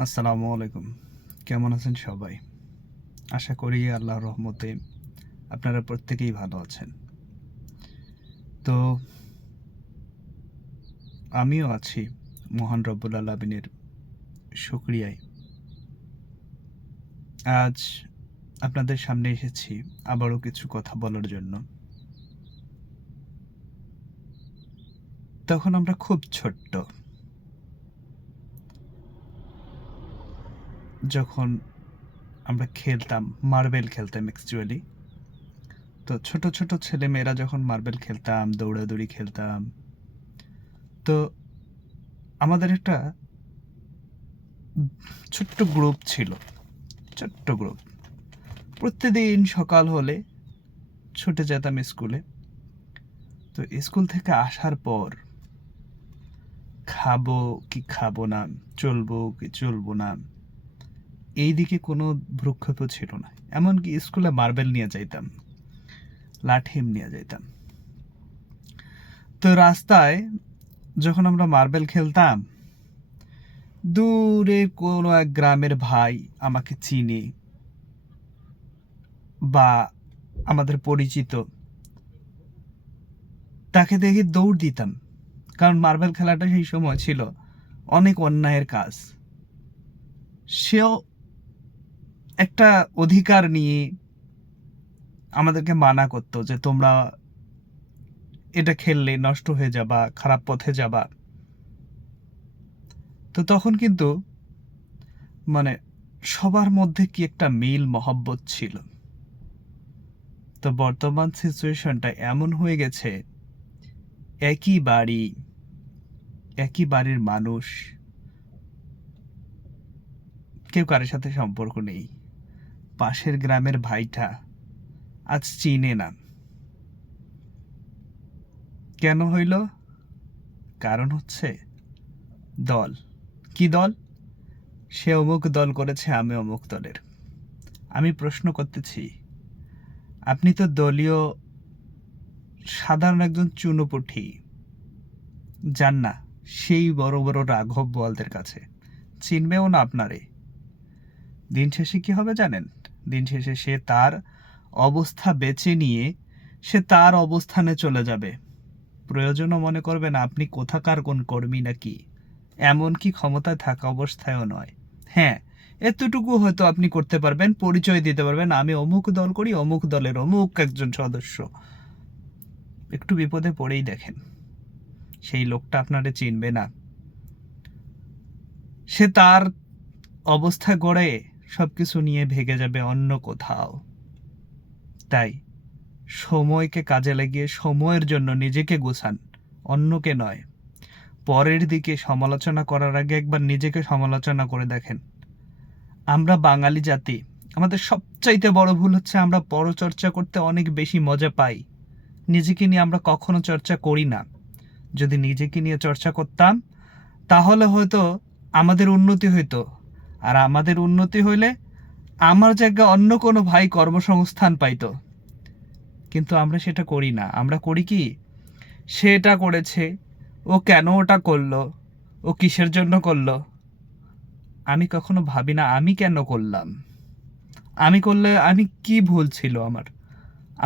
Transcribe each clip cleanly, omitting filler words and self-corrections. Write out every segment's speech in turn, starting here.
আসসালামু আলাইকুম। কেমন আছেন সবাই? আশা করি আল্লাহর রহমতে আপনারা প্রত্যেকেই ভালো আছেন। তো আমিও আছি মহান রব্বুল আলামিনের শুকরিয়ায়। আজ আপনাদের সামনে এসেছি আবারও কিছু কথা বলার জন্য। তখন আমরা খুব ছোট্ট। যখন আমরা খেলতাম, মার্বেল খেলতাম অ্যাকচুয়ালি। তো ছোট, ছোট ছেলেমেয়েরা যখন মার্বেল খেলতাম, দৌড়াদৌড়ি খেলতাম। তো আমাদের একটা ছোট্ট গ্রুপ ছিল। ছোট্ট গ্রুপ। প্রতিদিন সকাল হলে ছুটে যেতাম স্কুলে। তো স্কুল থেকে আসার পর খাবো কি খাবো না, চলবো কি চলবো না, এইদিকে কোনো ভ্রুক্ষেপও ছিল না। এমনকি স্কুলে মার্বেল নিয়ে যাইতাম, লাঠিম নিয়ে যাইতাম। তো রাস্তায় যখন আমরা মার্বেল খেলতাম, দূরে কোনো এক গ্রামের ভাই আমাকে চিনে বা আমাদের পরিচিত, তাকে দেখে দৌড় দিতাম। কারণ মার্বেল খেলাটা সেই সময় ছিল অনেক অন্যায়ের কাজ। সেও একটা অধিকার নিয়ে আমাদেরকে মানা করতো যে তোমরা এটা খেললে নষ্ট হয়ে যাবা, খারাপ পথে যাবা। তো তখন কিন্তু মানে সবার মধ্যে কি একটা মিল মহব্বত ছিল। তো বর্তমান সিচুয়েশনটা এমন হয়ে গেছে, একই বাড়ি, একই বাড়ির মানুষ, কেউ কারোর সাথে সম্পর্ক নেই। পাশের গ্রামের ভাইটা আজ চিনে না। কেন হইল? কারণ হচ্ছে দল। কি দল? সে অমুক দল করেছে, আমি অমুক দলের। আমি প্রশ্ন করতেছি, আপনি তো দলীয় সাধারণ একজন চুনোপুঁটি, যান না সেই বড় বড় রাঘব বোয়ালদের কাছে, চিনবেও না আপনারে। দিন শেষে কি হবে জানেন? দিন শেষে সে তার অবস্থা বেছে নিয়ে সে তার অবস্থানে চলে যাবে। প্রয়োজনও মনে করবেন আপনি কোথাকার কোন কর্মী নাকি, এমনকি ক্ষমতায় থাকা অবস্থায়ও নয়। হ্যাঁ, এতটুকু হয়তো আপনি করতে পারবেন, পরিচয় দিতে পারবেন, আমি অমুক দল করি, অমুক দলের অমুক একজন সদস্য। একটু বিপদে পড়েই দেখেন, সেই লোকটা আপনারে চিনবে না। সে তার অবস্থা গড়ে সবকিছু নিয়ে ভেগে যাবে অন্য কোথাও। তাই সময়কে কাজে লাগিয়ে সময়ের জন্য নিজেকে গোছান, অন্যকে নয়। পরের দিকে সমালোচনা করার আগে একবার নিজেকে সমালোচনা করে দেখেন। আমরা বাঙালি জাতি, আমাদের সবচাইতে বড় ভুল হচ্ছে আমরা পরচর্চা করতে অনেক বেশি মজা পাই। নিজেকে নিয়ে আমরা কখনো চর্চা করি না। যদি নিজেকে নিয়ে চর্চা করতাম তাহলে হয়তো আমাদের উন্নতি হইতো। আর আমাদের উন্নতি হইলে আমার জায়গায় অন্য কোনো ভাই কর্মসংস্থান পাইতো। কিন্তু আমরা সেটা করি না। আমরা করি কি, সে এটা করেছে, ও কেন ওটা করলো, ও কিসের জন্য করলো। আমি কখনো ভাবি না আমি কেন করলাম, আমি করলে আমি কি ভুল ছিল আমার।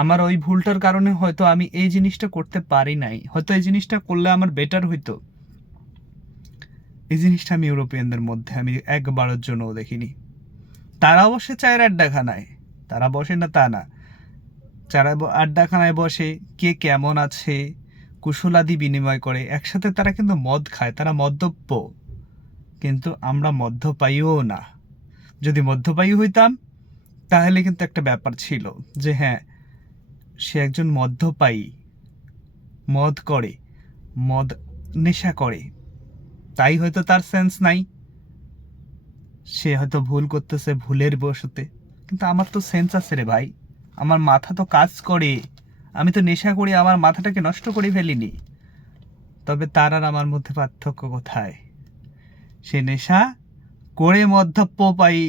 আমার ওই ভুলটার কারণে হয়তো আমি এই জিনিসটা করতে পারি নাই, হয়তো এই জিনিসটা করলে আমার বেটার হইতো। এই জিনিসটা আমি ইউরোপিয়ানদের মধ্যে আমি একবারের জন্যও দেখিনি। তারা বসে চায়ের আড্ডাখানায়, তারা বসে না তা না, আড্ডাখানায় বসে কে কেমন আছে কুশলাদি বিনিময় করে, একসাথে তারা কিন্তু মদ খায়, তারা মদ্যপ। কিন্তু আমরা মদ্যপায়ীও না। যদি মদ্যপায়ী হইতাম তাহলে কিন্তু একটা ব্যাপার ছিল যে হ্যাঁ, সে একজন মদ্যপায়ী, মদ করে, মদ নেশা করে, তাই হয়তো তার সেন্স নাই, সে হয়তো ভুল করতেছে ভুলের বশতে। কিন্তু আমার তো সেন্স আছে রে ভাই, আমার মাথা তো কাজ করে, আমি তো নেশা করি, আমার মাথাটাকে নষ্ট করে ফেলিনি। তবে তার আর আমার মধ্যে পার্থক্য কোথায়? সে নেশা করে মদ্যপায়ী,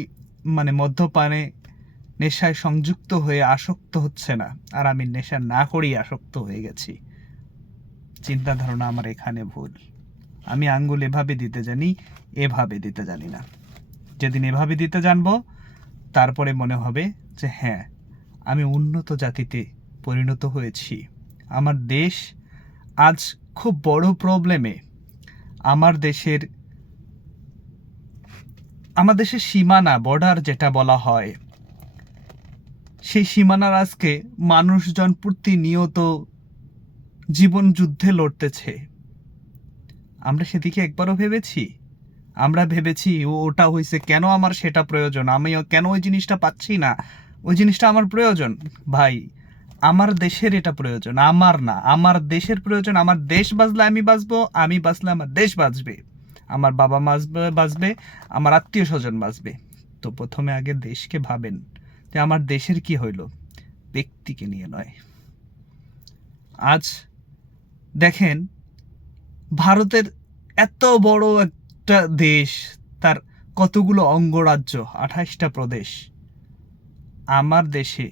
মানে মদ্যপানে নেশায় সংযুক্ত হয়ে আসক্ত হচ্ছে না, আর আমি নেশা না করেই আসক্ত হয়ে গেছি। চিন্তা ধারণা আমার এখানে ভুল। আমি আঙ্গুল এভাবে দিতে জানি, এভাবে দিতে জানি না। যেদিন এভাবে দিতে জানবো, তারপরে মনে হবে যে হ্যাঁ, আমি উন্নত জাতিতে পরিণত হয়েছি। আমার দেশ আজ খুব বড় প্রবলেমে। আমার দেশের সীমানা, বর্ডার যেটা বলা হয়, সেই সীমানার আজকে মানুষজন প্রতিনিয়ত জীবন যুদ্ধে লড়তেছে। আমরা সেদিকে একবারও ভেবেছি? আমরা ভেবেছি ওটা হয়েছে কেন, আমার সেটা প্রয়োজন, আমি কেন ওই জিনিসটা পাচ্ছি না, ওই জিনিসটা আমার প্রয়োজন? ভাই, আমার দেশের এটা প্রয়োজন, আমার না। আমার দেশের প্রয়োজন। আমার দেশ বাঁচলে আমি বাঁচবো, আমি বাঁচলে আমার দেশ বাঁচবে, আমার বাবা মা বাঁচবে, আমার আত্মীয় স্বজন বাঁচবে। তো প্রথমে আগে দেশকে ভাবেন যে আমার দেশের কি হইল, ব্যক্তিকে নিয়ে নয়। আজ দেখেন, ভারতের এত বড় একটা দেশ, তার কতগুলো অঙ্গরাজ্য, 28টা প্রদেশ। আমার দেশে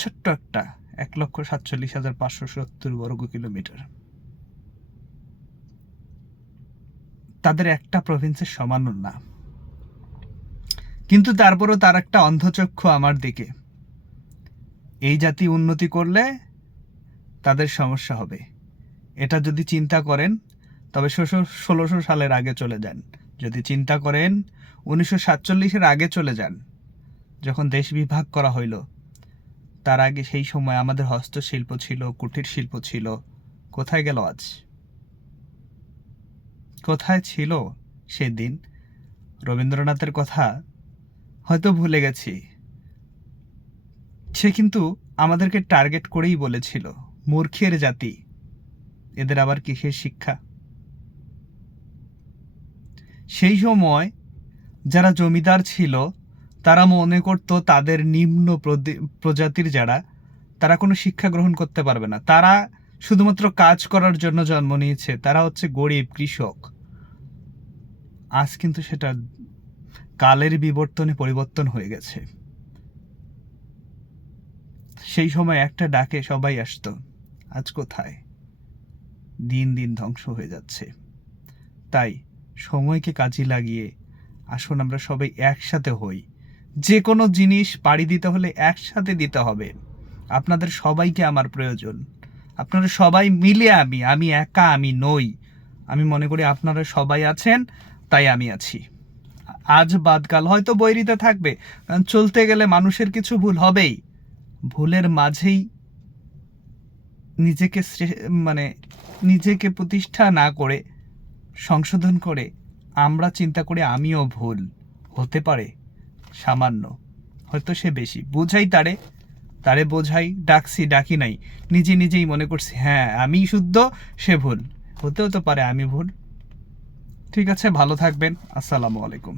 ছোট্ট একটা 1,47,570 বর্গ কিলোমিটার, তাদের একটা প্রভিন্সের সমানও না। কিন্তু তারপরও তার একটা অন্ধচক্ষু আমার দিকে। এই জাতি উন্নতি করলে তাদের সমস্যা হবে, এটা যদি চিন্তা করেন তবে 1600 সালের আগে চলে যান। যদি চিন্তা করেন 1947-এর আগে চলে যান, যখন দেশ বিভাগ করা হইল। তার আগে সেই সময় আমাদের হস্তশিল্প ছিল, কুটির শিল্প ছিল। কোথায় গেল আজ? কোথায় ছিল সেদিন? রবীন্দ্রনাথের কথা হয়তো ভুলে গেছি, সে কিন্তু আমাদেরকে টার্গেট করেই বলেছিল, মূর্খের জাতি, এদের আবার কিসের শিক্ষা? সেই সময় যারা জমিদার ছিল, তারা মনে করত তাদের নিম্ন প্রজাতির যারা, তারা কোনো শিক্ষা গ্রহণ করতে পারবে না, তারা শুধুমাত্র কাজ করার জন্য জন্ম নিয়েছে, তারা হচ্ছে গরিব কৃষক। আজ কিন্তু সেটা কালের বিবর্তনে পরিবর্তন হয়ে গেছে। সেই সময় একটা ডাকে সবাই আসতো, আজ কোথায়? দিন দিন ধ্বংস হয়ে যাচ্ছে। তাই সময়কে কাজে লাগিয়ে আসুন আমরা সবাই একসাথে হই। যে কোনো জিনিস পাড়ি দিতে হলে একসাথে দিতে হবে। আপনাদের সবাইকে আমার প্রয়োজন। আপনারা সবাই মিলে আমি একা আমি নই। আমি মনে করি আপনারা সবাই আছেন, তাই আমি আছি। আজ বাদকাল হয়তো বৈরিতা থাকবে, কারণ চলতে গেলে মানুষের কিছু ভুল হবেই। ভুলের মাঝেই নিজেকে প্রতিষ্ঠা না করে, সংশোধন করে আমরা চিন্তা করি আমিও ভুল হতে পারে, সামান্য, হয়তো সে বেশি, বুঝাই তারে বোঝাই, ডাকি নাই, নিজেই মনে করছি হ্যাঁ আমি শুদ্ধ, সে ভুল, হতেও তো পারে আমি ভুল। ঠিক আছে, ভালো থাকবেন। আসসালামু আলাইকুম।